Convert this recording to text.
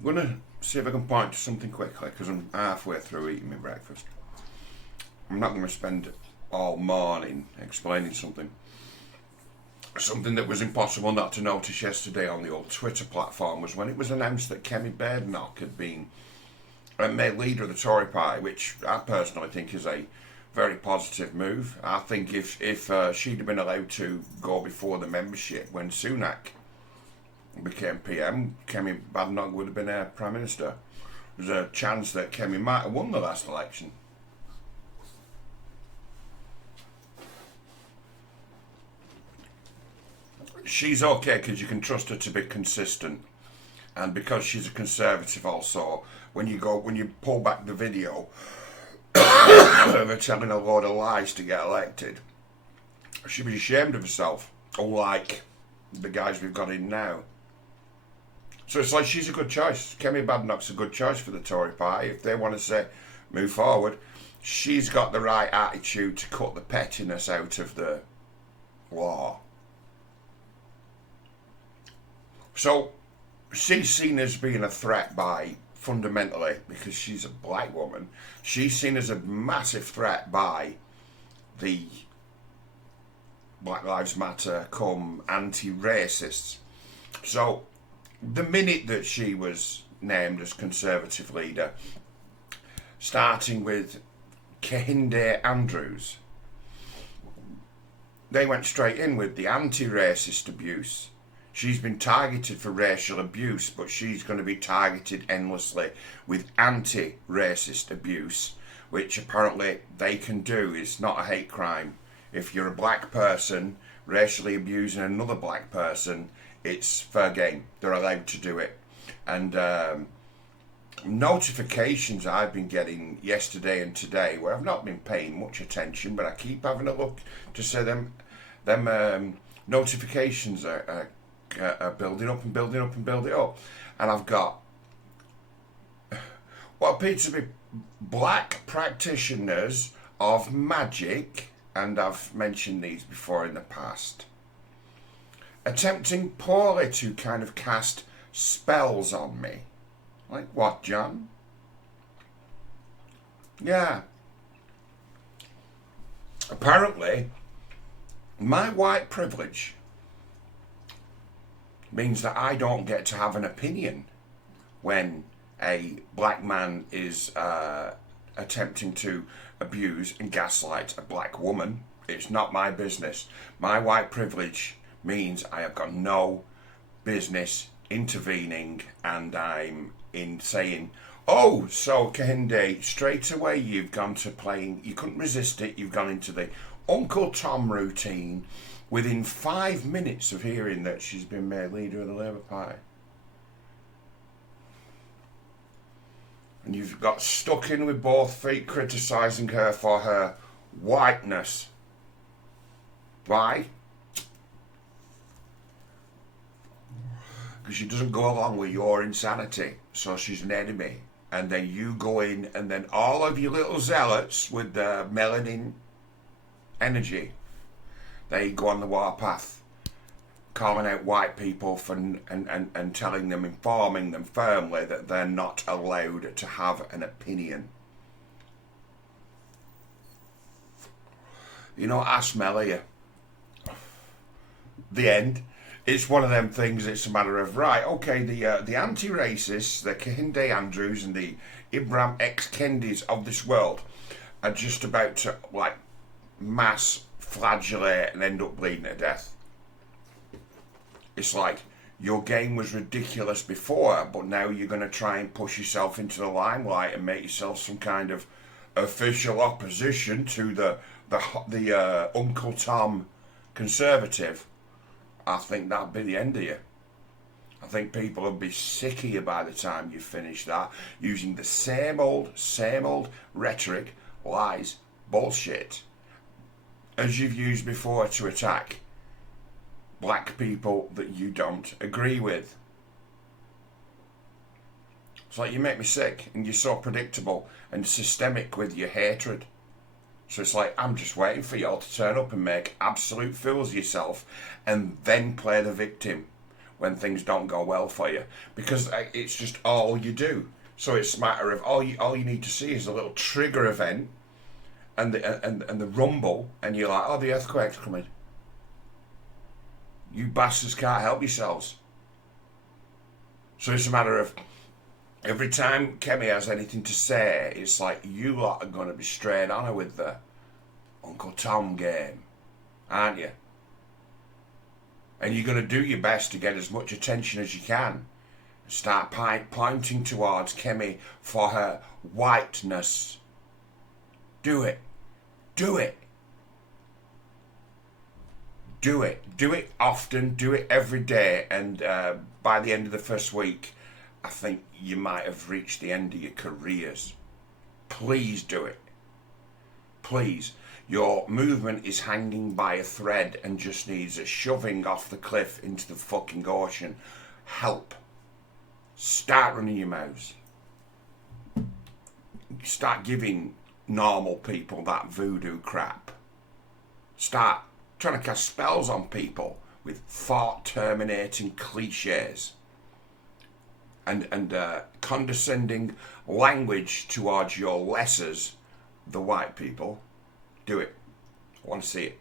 I'm going to see if I can point to something quickly because I'm halfway through eating my breakfast. I'm not going to spend all morning explaining something. Something that was impossible not to notice yesterday on the old Twitter platform was when it was announced that Kemi Badenoch had been made leader of the Tory party, which I personally think is a very positive move. I think if she'd have been allowed to go before the membership when Sunak became PM, Kemi Badenoch would have been Prime Minister. There's a chance that Kemi might have won the last election. She's okay because you can trust her to be consistent, and because she's a Conservative also, when you pull back the video of her telling a load of lies to get elected, she'd be ashamed of herself, unlike the guys we've got in now. So it's like she's a good choice. Kemi Badenoch's a good choice for the Tory party. If they want to say move forward, she's got the right attitude to cut the pettiness out of the law. So she's seen as being a threat by, fundamentally, because she's a black woman, she's seen as a massive threat by the Black Lives Matter come anti-racists. So the minute that she was named as Conservative leader, starting with Kehinde Andrews, they went straight in with the anti-racist abuse. She's been targeted for racial abuse, but she's going to be targeted endlessly with anti-racist abuse, which apparently they can do. It's not a hate crime. If you're a black person racially abusing another black person, it's fair game. They're allowed to do it. And notifications I've been getting yesterday and today, where I've not been paying much attention, but I keep having a look to say them notifications are building up and building up and building up. And I've got what appear to be black practitioners of magic, and I've mentioned these before in the past, attempting poorly to kind of cast spells on me. Like what, John? Yeah. Apparently, my white privilege means that I don't get to have an opinion when a black man is attempting to abuse and gaslight a black woman. It's not my business. My white privilege means I have got no business intervening, and I'm in saying, oh, so Kehinde, straight away you've gone to playing, you couldn't resist it, you've gone into the Uncle Tom routine within 5 minutes of hearing that she's been made leader of the Labour Party. And you've got stuck in with both feet criticising her for her whiteness. Why? Because she doesn't go along with your insanity, so she's an enemy. And then you go in, and then all of you little zealots with the melanin energy, they go on the warpath, calling out white people for and telling them, informing them firmly that they're not allowed to have an opinion. You know, I smell you. The end. It's one of them things. It's a matter of, right, okay, the anti-racists, the Kehinde Andrews and the Ibram X Kendis of this world are just about to like mass flagellate and end up bleeding to death. It's like, your game was ridiculous before, but now you're going to try and push yourself into the limelight and make yourself some kind of official opposition to the Uncle Tom Conservative. I think that'd be the end of you. I think people will be sick of you by the time you finish that, using the same old rhetoric, lies, bullshit, as you've used before to attack black people that you don't agree with. It's like, you make me sick, and you're so predictable and systemic with your hatred. So it's like, I'm just waiting for y'all to turn up and make absolute fools of yourself and then play the victim when things don't go well for you, because it's just all you do. So it's a matter of all you need to see is a little trigger event, and the rumble, and you're like, oh, the earthquake's coming. You bastards can't help yourselves. So it's a matter of every time Kemi has anything to say, it's like, you lot are going to be straight on her with the Uncle Tom game, aren't you? And you're going to do your best to get as much attention as you can. Start pointing towards Kemi for her whiteness. Do it. Do it. Do it. Do it often. Do it every day. And by the end of the first week, I think you might have reached the end of your careers. Please do it. Please. Your movement is hanging by a thread and just needs a shoving off the cliff into the fucking ocean. Help. Start running your mouths. Start giving normal people that voodoo crap. Start trying to cast spells on people with thought-terminating cliches and condescending language towards your lessers, the white people. Do it. I want to see it.